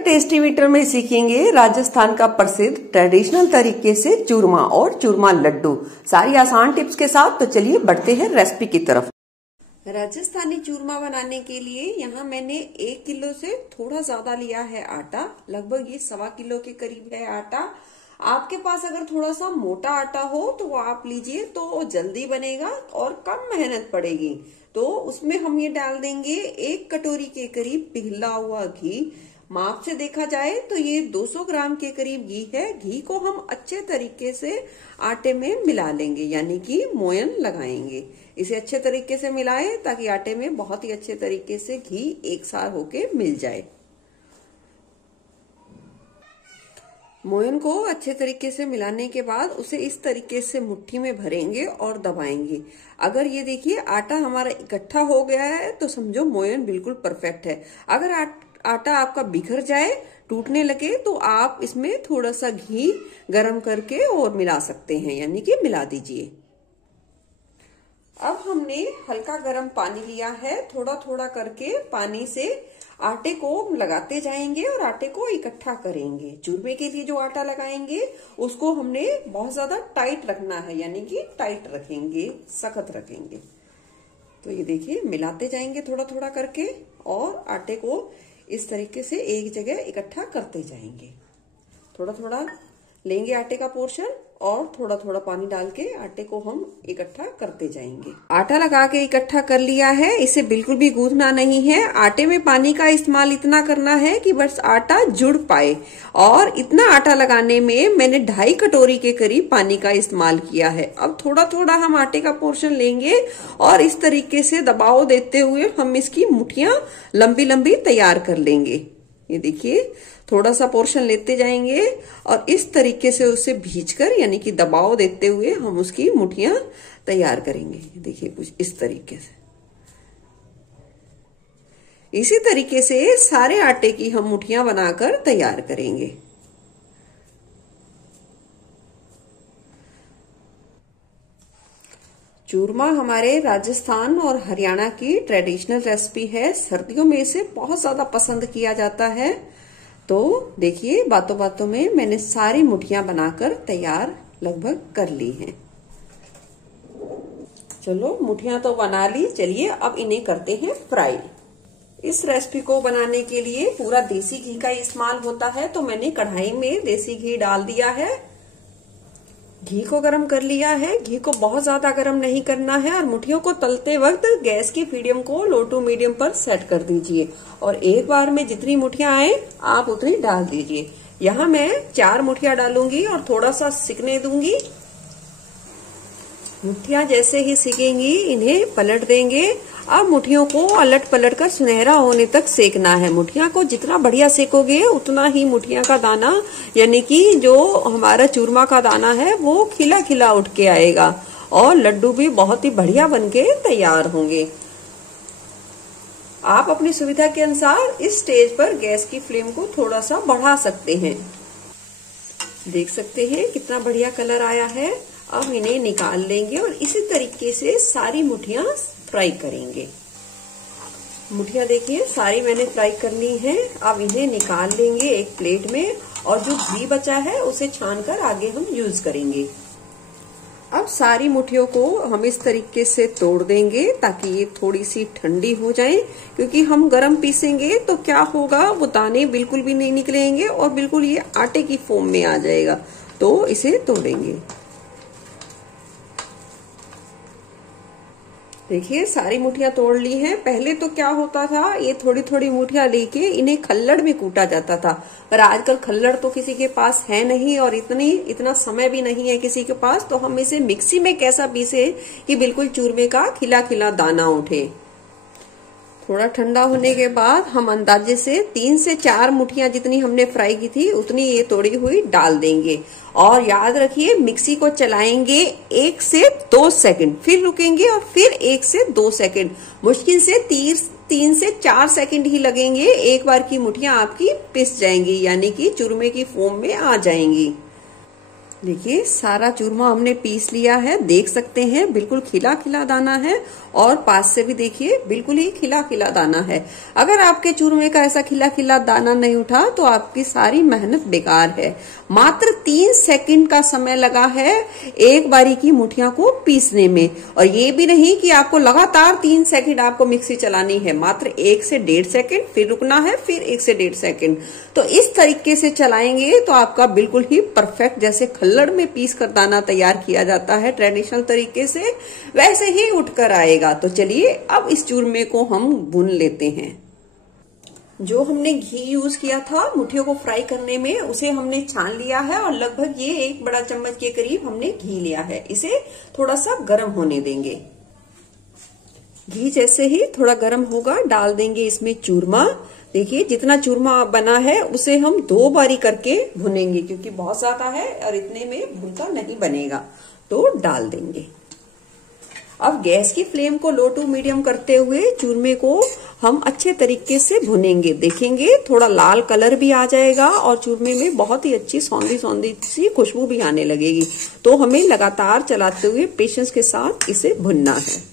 Tasty वीटर में सीखेंगे राजस्थान का प्रसिद्ध ट्रेडिशनल तरीके से चूरमा और चूरमा लड्डू, सारी आसान टिप्स के साथ। तो चलिए बढ़ते हैं रेसिपी की तरफ। राजस्थानी चूरमा बनाने के लिए यहाँ मैंने 1 किलो से थोड़ा ज्यादा लिया है आटा, लगभग ये 1.25 किलो के करीब है आटा। आपके पास अगर थोड़ा सा मोटा आटा हो तो वो आप लीजिए, तो जल्दी बनेगा और कम मेहनत पड़ेगी। तो उसमें हम ये डाल देंगे 1 कटोरी के करीब पिघला हुआ घी। माप से देखा जाए तो ये 200 ग्राम के करीब घी है। घी को हम अच्छे तरीके से आटे में मिला लेंगे, यानी कि मोयन लगाएंगे। इसे अच्छे तरीके से मिलाएं ताकि आटे में बहुत ही अच्छे तरीके से घी एक साथ होके मिल जाए। मोयन को अच्छे तरीके से मिलाने के बाद उसे इस तरीके से मुट्ठी में भरेंगे और दबाएंगे। अगर ये देखिए आटा हमारा इकट्ठा हो गया है तो समझो मोयन बिल्कुल परफेक्ट है। अगर आटा आपका बिखर जाए, टूटने लगे, तो आप इसमें थोड़ा सा घी गरम करके और मिला सकते हैं, यानी कि मिला दीजिए। अब हमने हल्का गरम पानी लिया है, थोड़ा थोड़ा करके पानी से आटे को लगाते जाएंगे और आटे को इकट्ठा करेंगे। चूरमे के लिए जो आटा लगाएंगे उसको हमने बहुत ज्यादा टाइट रखना है, यानी कि टाइट रखेंगे, सख्त रखेंगे। तो ये देखिए मिलाते जाएंगे थोड़ा थोड़ा करके और आटे को इस तरीके से एक जगह इकट्ठा करते जाएंगे। थोड़ा थोड़ा लेंगे आटे का पोर्शन और थोड़ा थोड़ा पानी डाल के आटे को हम इकट्ठा करते जाएंगे। आटा लगा के इकट्ठा कर लिया है, इसे बिल्कुल भी गूंथना नहीं है। आटे में पानी का इस्तेमाल इतना करना है कि बस आटा जुड़ पाए, और इतना आटा लगाने में मैंने 2.5 कटोरी के करीब पानी का इस्तेमाल किया है। अब थोड़ा थोड़ा हम आटे का पोर्शन लेंगे और इस तरीके से दबाव देते हुए हम इसकी मुठियां लंबी लंबी तैयार कर लेंगे। ये देखिए थोड़ा सा पोर्शन लेते जाएंगे और इस तरीके से उसे भींचकर, यानी कि दबाव देते हुए हम उसकी मुठियां तैयार करेंगे। देखिए कुछ इस तरीके से। इसी तरीके से सारे आटे की हम मुठियां बनाकर तैयार करेंगे। चूरमा हमारे राजस्थान और हरियाणा की ट्रेडिशनल रेसिपी है। सर्दियों में इसे बहुत ज्यादा पसंद किया जाता है। तो देखिए बातों बातों में मैंने सारी मुठियां बनाकर तैयार लगभग कर ली हैं। चलो मुठियां तो बना ली, चलिए अब इन्हें करते हैं फ्राई। इस रेसिपी को बनाने के लिए पूरा देसी घी का इस्तेमाल होता है, तो मैंने कढ़ाई में देसी घी डाल दिया है। घी को गरम कर लिया है। घी को बहुत ज्यादा गरम नहीं करना है और मुठियों को तलते वक्त गैस की फ्लेम को लो टू मीडियम पर सेट कर दीजिए और एक बार में जितनी मुठियां आए आप उतनी डाल दीजिए। यहाँ मैं 4 मुठियां डालूंगी और थोड़ा सा सिकने दूंगी। मुठियां जैसे ही सिकेंगी इन्हें पलट देंगे। अब मुठियों को अलट पलट कर सुनहरा होने तक सेकना है। मुठियां को जितना बढ़िया सेकोगे उतना ही मुठियां का दाना, यानी कि जो हमारा चूरमा का दाना है, वो खिला खिला उठ के आएगा और लड्डू भी बहुत ही बढ़िया बनके तैयार होंगे। आप अपनी सुविधा के अनुसार इस स्टेज पर गैस की फ्लेम को थोड़ा सा बढ़ा सकते हैं। देख सकते हैं कितना बढ़िया कलर आया है। अब इन्हें निकाल लेंगे और इसी तरीके से सारी मुठियां फ्राई करेंगे। मुठियां देखिए सारी मैंने फ्राई कर ली हैं। अब इन्हें निकाल लेंगे एक प्लेट में और जो घी बचा है उसे छानकर आगे हम यूज करेंगे। अब सारी मुठियों को हम इस तरीके से तोड़ देंगे ताकि ये थोड़ी सी ठंडी हो जाए, क्योंकि हम गरम पीसेंगे तो क्या होगा, वो दाने बिल्कुल भी नहीं निकलेंगे और बिल्कुल ये आटे की फॉर्म में आ जाएगा। तो इसे तोड़ेंगे। देखिए सारी मुठियां तोड़ ली हैं। पहले तो क्या होता था, ये थोड़ी थोड़ी मुठियां लेके इन्हें खल्लड़ में कूटा जाता था, पर आजकल खल्लड़ तो किसी के पास है नहीं और इतना समय भी नहीं है किसी के पास। तो हम इसे मिक्सी में कैसा पीसे कि बिल्कुल चूरमे का खिला खिला दाना उठे। थोड़ा ठंडा होने के बाद हम अंदाजे से 3 से 4 मुठियां जितनी हमने फ्राई की थी उतनी ये तोड़ी हुई डाल देंगे। और याद रखिए मिक्सी को चलाएंगे 1 से 2 सेकंड, फिर रुकेंगे और फिर 1 से 2 सेकंड, मुश्किल से 3 से 4 सेकंड ही लगेंगे। एक बार की मुठियां आपकी पिस जाएंगी, यानी कि चूरमे की फॉर्म में आ जाएंगी। देखिए सारा चूरमा हमने पीस लिया है, देख सकते हैं बिल्कुल खिला खिला दाना है और पास से भी देखिए बिल्कुल ही खिला खिला दाना है। अगर आपके चूरमे का ऐसा खिला खिला दाना नहीं उठा तो आपकी सारी मेहनत बेकार है। मात्र 3 सेकंड का समय लगा है एक बारी की मुठिया को पीसने में, और ये भी नहीं कि आपको लगातार 3 सेकंड आपको मिक्सी चलानी है, मात्र 1 से 1.5 सेकंड, फिर रुकना है, फिर 1 से 1.5 सेकंड। तो इस तरीके से चलाएंगे तो आपका बिल्कुल ही परफेक्ट, जैसे खल्लड़ में पीस कर दाना तैयार किया जाता है ट्रेडिशनल तरीके से, वैसे ही उठकर आएगा। तो चलिए अब इस चूरमे को हम भून लेते हैं। जो हमने घी यूज किया था मुठियों को फ्राई करने में, उसे हमने छान लिया है और लगभग ये 1 बड़ा चम्मच के करीब हमने घी लिया है। इसे थोड़ा सा गर्म होने देंगे। घी जैसे ही थोड़ा गर्म होगा डाल देंगे इसमें चूरमा। देखिए जितना चूरमा बना है उसे हम 2 बारी करके भुनेंगे, क्योंकि बहुत ज्यादा है और इतने में भुनता नहीं बनेगा, तो डाल देंगे। अब गैस की फ्लेम को लो टू मीडियम करते हुए चूरमे को हम अच्छे तरीके से भुनेंगे। देखेंगे थोड़ा लाल कलर भी आ जाएगा और चूरमे में बहुत ही अच्छी सौंधी सौंधी सी खुशबू भी आने लगेगी। तो हमें लगातार चलाते हुए पेशेंस के साथ इसे भुनना है।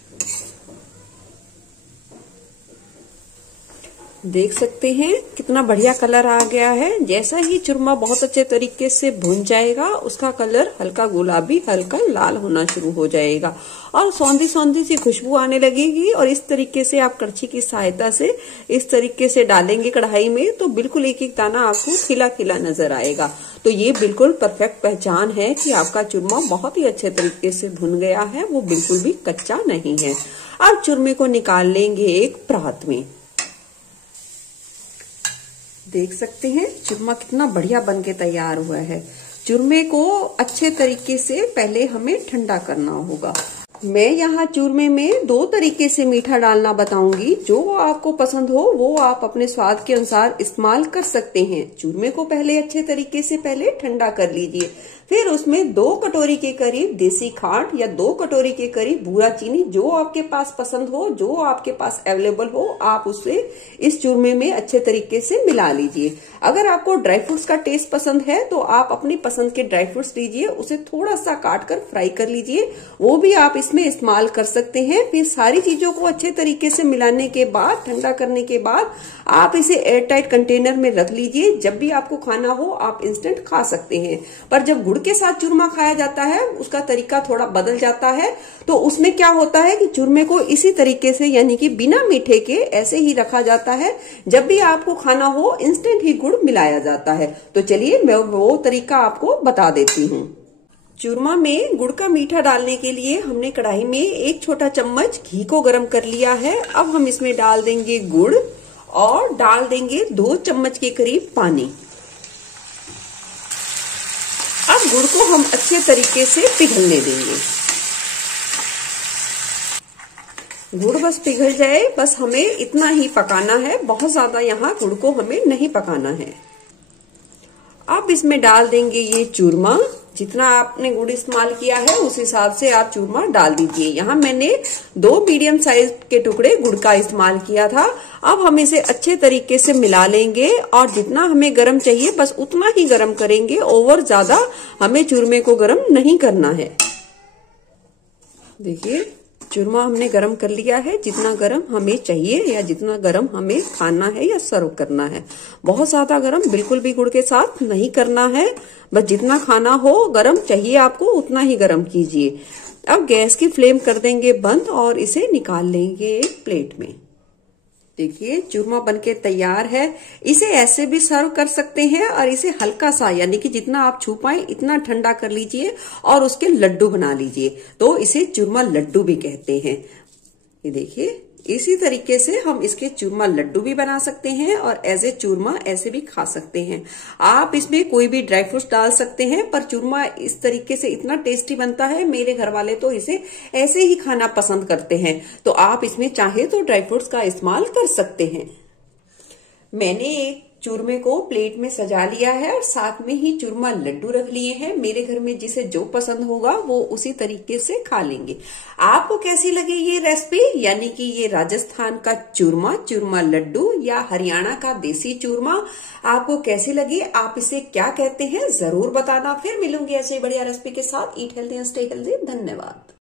देख सकते हैं कितना बढ़िया कलर आ गया है। जैसा ही चूरमा बहुत अच्छे तरीके से भुन जाएगा उसका कलर हल्का गुलाबी, हल्का लाल होना शुरू हो जाएगा और सौंधी सौंधी सी खुशबू आने लगेगी। और इस तरीके से आप कड़छी की सहायता से इस तरीके से डालेंगे कढ़ाई में तो बिल्कुल एक एक दाना आपको खिला खिला नजर आएगा। तो ये बिल्कुल परफेक्ट पहचान है कि आपका चूरमा बहुत ही अच्छे तरीके से भुन गया है, वो बिल्कुल भी कच्चा नहीं है। अब चूरमे को निकाल लेंगे एक परात में। देख सकते हैं चूरमा कितना बढ़िया बनके तैयार हुआ है। चूरमे को अच्छे तरीके से पहले हमें ठंडा करना होगा। मैं यहाँ चूरमे में 2 तरीके से मीठा डालना बताऊंगी। जो आपको पसंद हो वो आप अपने स्वाद के अनुसार इस्तेमाल कर सकते हैं। चूरमे को पहले अच्छे तरीके से पहले ठंडा कर लीजिए, फिर उसमें 2 कटोरी के करीब देसी खांड या 2 कटोरी के करीब भूरा चीनी, जो आपके पास पसंद हो, जो आपके पास अवेलेबल हो, आप उसे इस चूरमे में अच्छे तरीके से मिला लीजिए। अगर आपको ड्राई फ्रूट्स का टेस्ट पसंद है तो आप अपनी पसंद के ड्राई फ्रूट्स लीजिए, उसे थोड़ा सा काट कर फ्राई कर लीजिए, वो भी आप इसमें इस्तेमाल कर सकते हैं। फिर सारी चीजों को अच्छे तरीके से मिलाने के बाद, ठंडा करने के बाद आप इसे एयर टाइट कंटेनर में रख लीजिए। जब भी आपको खाना हो आप इंस्टेंट खा सकते हैं। पर जब गुड़ के साथ चूरमा खाया जाता है उसका तरीका थोड़ा बदल जाता है। तो उसमें क्या होता है कि चूरमे को इसी तरीके से, यानी कि बिना मीठे के ऐसे ही रखा जाता है। जब भी आपको खाना हो इंस्टेंट ही गुड़ मिलाया जाता है। तो चलिए मैं वो तरीका आपको बता देती हूँ। चूरमा में गुड़ का मीठा डालने के लिए हमने कढ़ाई में 1 छोटा चम्मच घी को गर्म कर लिया है। अब हम इसमें डाल देंगे गुड़ और डाल देंगे 2 चम्मच के करीब पानी। अब गुड़ को हम अच्छे तरीके से पिघलने देंगे। गुड़ बस पिघल जाए, बस हमें इतना ही पकाना है, बहुत ज्यादा यहाँ गुड़ को हमें नहीं पकाना है। अब इसमें डाल देंगे ये चूरमा। जितना आपने गुड़ इस्तेमाल किया है उस हिसाब से आप चूरमा डाल दीजिए। यहाँ मैंने 2 मीडियम साइज के टुकड़े गुड़ का इस्तेमाल किया था। अब हम इसे अच्छे तरीके से मिला लेंगे और जितना हमें गरम चाहिए बस उतना ही गरम करेंगे। ओवर ज्यादा हमें चूरमे को गरम नहीं करना है। देखिए चूरमा हमने गरम कर लिया है, जितना गरम हमें चाहिए या जितना गरम हमें खाना है या सर्व करना है। बहुत ज्यादा गरम बिल्कुल भी गुड़ के साथ नहीं करना है, बस जितना खाना हो गरम चाहिए आपको उतना ही गरम कीजिए। अब गैस की फ्लेम कर देंगे बंद और इसे निकाल लेंगे एक प्लेट में। देखिए चूरमा बनके तैयार है। इसे ऐसे भी सर्व कर सकते हैं और इसे हल्का सा, यानी कि जितना आप छू पाए इतना ठंडा कर लीजिए और उसके लड्डू बना लीजिए। तो इसे चूरमा लड्डू भी कहते हैं। ये देखिए इसी तरीके से हम इसके चूरमा लड्डू भी बना सकते हैं और एज ए चूरमा ऐसे भी खा सकते हैं। आप इसमें कोई भी ड्राई फ्रूट्स डाल सकते हैं, पर चूरमा इस तरीके से इतना टेस्टी बनता है, मेरे घर वाले तो इसे ऐसे ही खाना पसंद करते हैं। तो आप इसमें चाहे तो ड्राई फ्रूट्स का इस्तेमाल कर सकते हैं। मैंने एक चूरमे को प्लेट में सजा लिया है और साथ में ही चूरमा लड्डू रख लिए हैं। मेरे घर में जिसे जो पसंद होगा वो उसी तरीके से खा लेंगे। आपको कैसी लगी ये रेसिपी, यानी कि ये राजस्थान का चूरमा लड्डू या हरियाणा का देसी चूरमा, आपको कैसी लगी? आप इसे क्या कहते हैं जरूर बताना। फिर मिलूंगी ऐसे बढ़िया रेसिपी के साथ। Eat healthy and stay healthy. धन्यवाद।